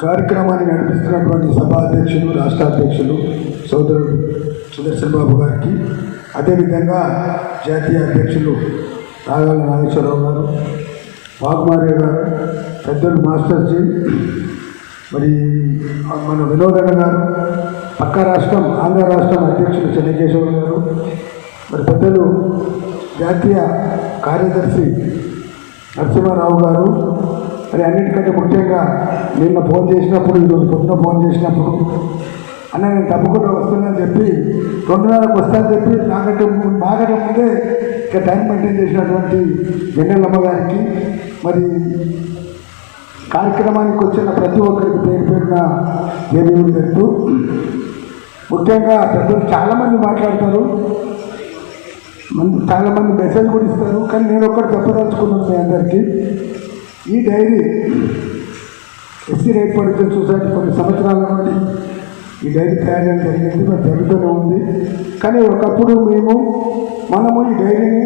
కార్యక్రమాన్ని నడిపిస్తున్నటువంటి సభా అధ్యక్షులు రాష్ట్ర అధ్యక్షులు సోదరుడు సుదర్శన్ బాబు గారికి అదేవిధంగా జాతీయ అధ్యక్షులు రాగాల నాగేశ్వరరావు గారు వాగ్మారే గారు పెద్దలు మాస్టర్ జీ మరి మన వినోదన్న గారు పక్క రాష్ట్రం ఆంధ్ర రాష్ట్రం అధ్యక్షులు చెన్నకేశ్వర గారు మరి పెద్దలు జాతీయ కార్యదర్శి నరసింహారావు గారు మరి అన్నిటికంటే ముఖ్యంగా నిన్న ఫోన్ చేసినప్పుడు ఈరోజు పొద్దున ఫోన్ చేసినప్పుడు అన్న నేను తప్పకుండా వస్తుందని చెప్పి రెండున్నరకు వస్తానని చెప్పి నాకంటే బాగా నాకంటే ముందే ఇక టైం మెయింటైన్ చేసినటువంటి వెన్నెలమ్మ గారికి మరి కార్యక్రమానికి వచ్చిన ప్రతి ఒక్కరికి పేరు పేరున దేవుడు చెప్తూ ముఖ్యంగా పెద్దలు చాలామంది మాట్లాడతారు. చాలామంది మెసేజ్ కూడా ఇస్తారు. కానీ నేను ఒక్కటి చెప్పదలుచుకున్నాను మీ అందరికీ ఈ డైరీ ఎస్సీ రైట్ పడితే సొసైటీ కొన్ని సంవత్సరాల నుండి ఈ డైరీ తయారు చేయడం జరిగింది మరి జరుగుతూనే ఉంది. కానీ ఒకప్పుడు మేము మనము ఈ డైరీని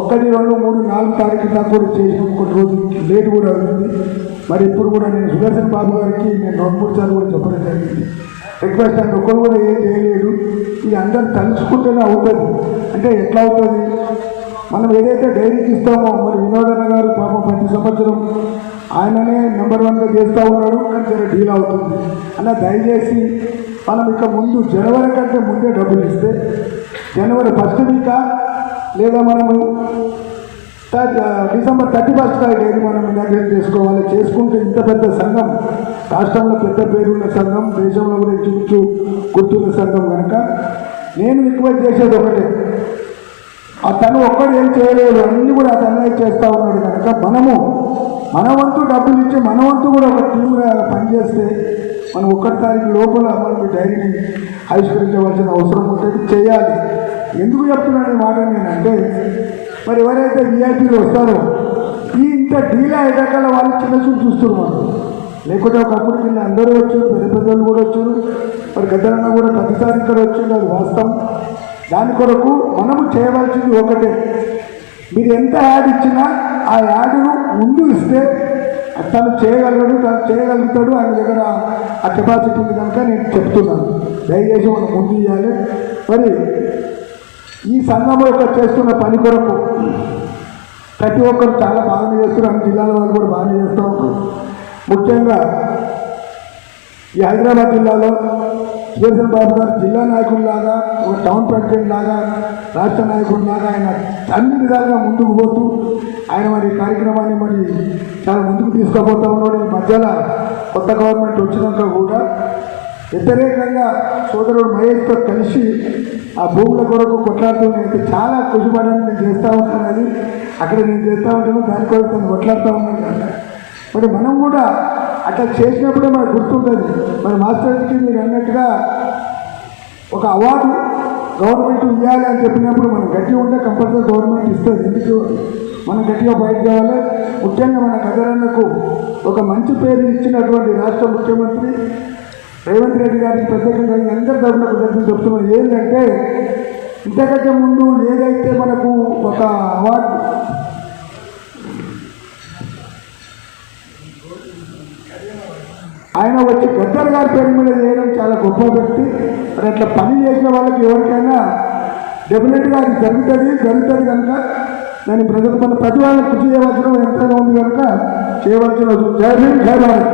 ఒకటి రెండు మూడు నాలుగు తారీఖు దాకా కూడా చేసిన. ఒకటి రోజు లేట్ కూడా అయింది. మరి ఇప్పుడు కూడా నేను సుదర్శన్ బాబు గారికి నేను రెండు మూడు సార్లు కూడా చెప్పడం జరిగింది. రిక్వెస్ట్ అంటే ఒకరు కూడా ఏం చేయలేడు. ఇది అందరూ తలుచుకుంటేనే అవుతుంది. అంటే ఎట్లా అవుతుంది? మనం ఏదైతే డైరీకి ఇస్తామో మరి వినోదన్న గారు సంవత్సరం ఆయననే నెంబర్ వన్గా చేస్తూ ఉన్నాడు కానీ జర డీల్ అవుతుంది. అలా దయచేసి మనం ఇక ముందు జనవరి కంటే ముందే డబ్బులు ఇస్తే జనవరి ఫస్ట్ వీకా లేదా మనము డిసెంబర్ థర్టీ ఫస్ట్ ఏది మనం ఇనాగ్రేట్ చేసుకోవాలి. చేసుకుంటే ఇంత పెద్ద సంఘం రాష్ట్రంలో పెద్ద పేరున్న సంఘం దేశంలో కూడా ఇంచుమించు గుర్తున్న సంఘం కనుక నేను రిక్వెస్ట్ చేసేది ఒకటే. అతను ఒక్కడు ఏం చేయలేదు. అన్ని కూడా అతనే చేస్తూ ఉన్నాడు. కనుక మనము మన వంతు డబ్బులు ఇచ్చి మన వంతు కూడా ఒక టీమ్గా పనిచేస్తే మనం ఒక్కటి తారీఖు లోపల మనం డైరీని ఆవిష్కరించవలసిన అవసరం ఉంటుంది. చేయాలి. ఎందుకు చెప్తున్నాను ఈ మాట నేనంటే మరి ఎవరైతే విఐపీలు వస్తారో ఈ ఇంత డీలా ఎదగల వాళ్ళు చిన్న చూపు చూస్తున్నారు లేకుంటే ఒకప్పుడు వీళ్ళు అందరూ వచ్చారు పెద్ద పెద్దలు కూడా వచ్చారు. మరి గద్దరన్న కూడా ప్రతిసారి ఇక్కడ వచ్చింది అది వాస్తవం. దాని కొరకు మనము చేయవలసింది ఒకటే. మీరు ఎంత యాడ్ ఇచ్చినా ఆ యాడ్ను ముందు ఇస్తే తను చేయగలడు తను చేయగలుగుతాడు ఆయన దగ్గర ఆ కెపాసిటీ ఉంది కనుక నేను చెప్తున్నాను. దయచేసి మనం ముందు ఇవ్వాలి మరి ఈ సంఘం యొక్క చేస్తున్న పని కొరకు ప్రతి ఒక్కరు చాలా బాగానే చేస్తున్నారు. అన్ని జిల్లాల వాళ్ళు కూడా బాగానే చేస్తూ ఉంటారు ముఖ్యంగా ఈ హైదరాబాద్ జిల్లాలో సుదర్శన్ బాబు గారు జిల్లా నాయకుల్లాగా ఒక టౌన్ ప్రెసిడెంట్ లాగా రాష్ట్ర నాయకుడిలాగా ఆయన అన్ని విధాలుగా ముందుకు పోతూ ఆయన మరి కార్యక్రమాన్ని మరి చాలా ముందుకు తీసుకుపోతా ఉన్నాడు. ఈ మధ్యలో కొత్త గవర్నమెంట్ వచ్చినాక కూడా వ్యతిరేకంగా సోదరుడు మహేష్తో కలిసి ఆ భూముల కొరకు కొట్లాడుతూ నేను చాలా కృషిపడని నేను చేస్తూ ఉంటానని అక్కడ నేను చేస్తూ ఉంటాను దాని కొరకు నేను కొట్లాడుతూ ఉన్నాను. మరి మనం కూడా అట్లా చేసినప్పుడే మనకు గుర్తుంటుంది. మరి మాస్టర్స్కి మీరు అన్నట్టుగా ఒక అవార్డు గవర్నమెంట్ ఇవ్వాలి అని చెప్పినప్పుడు మనం గట్టిగా ఉంటే కంపల్సరీ గవర్నమెంట్ ఇస్తుంది. ఎందుకు? మనం గట్టిగా బయట కావాలి ముఖ్యంగా మన కదరన్నకు ఒక మంచి పేరు ఇచ్చినటువంటి రాష్ట్ర ముఖ్యమంత్రి రేవంత్ రెడ్డి గారికి ప్రత్యేకంగా అందరి తరఫున కృతజ్ఞతలు చెప్తున్నాం ఏంటంటే ఇంతకంటే ముందు ఏదైతే మనకు ఒక అవార్డు ఆయన వచ్చి గద్దర్ గారి పేరు మీద చేయడం చాలా గొప్ప వ్యక్తి. మరి అట్లా పని చేసిన వాళ్ళకి ఎవరికైనా డెఫినెట్గా అది జరుగుతుంది జరుగుతుంది కనుక నేను ప్రజలు మన ప్రతి వాళ్ళకి కృషి చేయవలసిన ఎంతగా ఉంది కనుక చేయవలసిన జై హింద్ జై భారత్.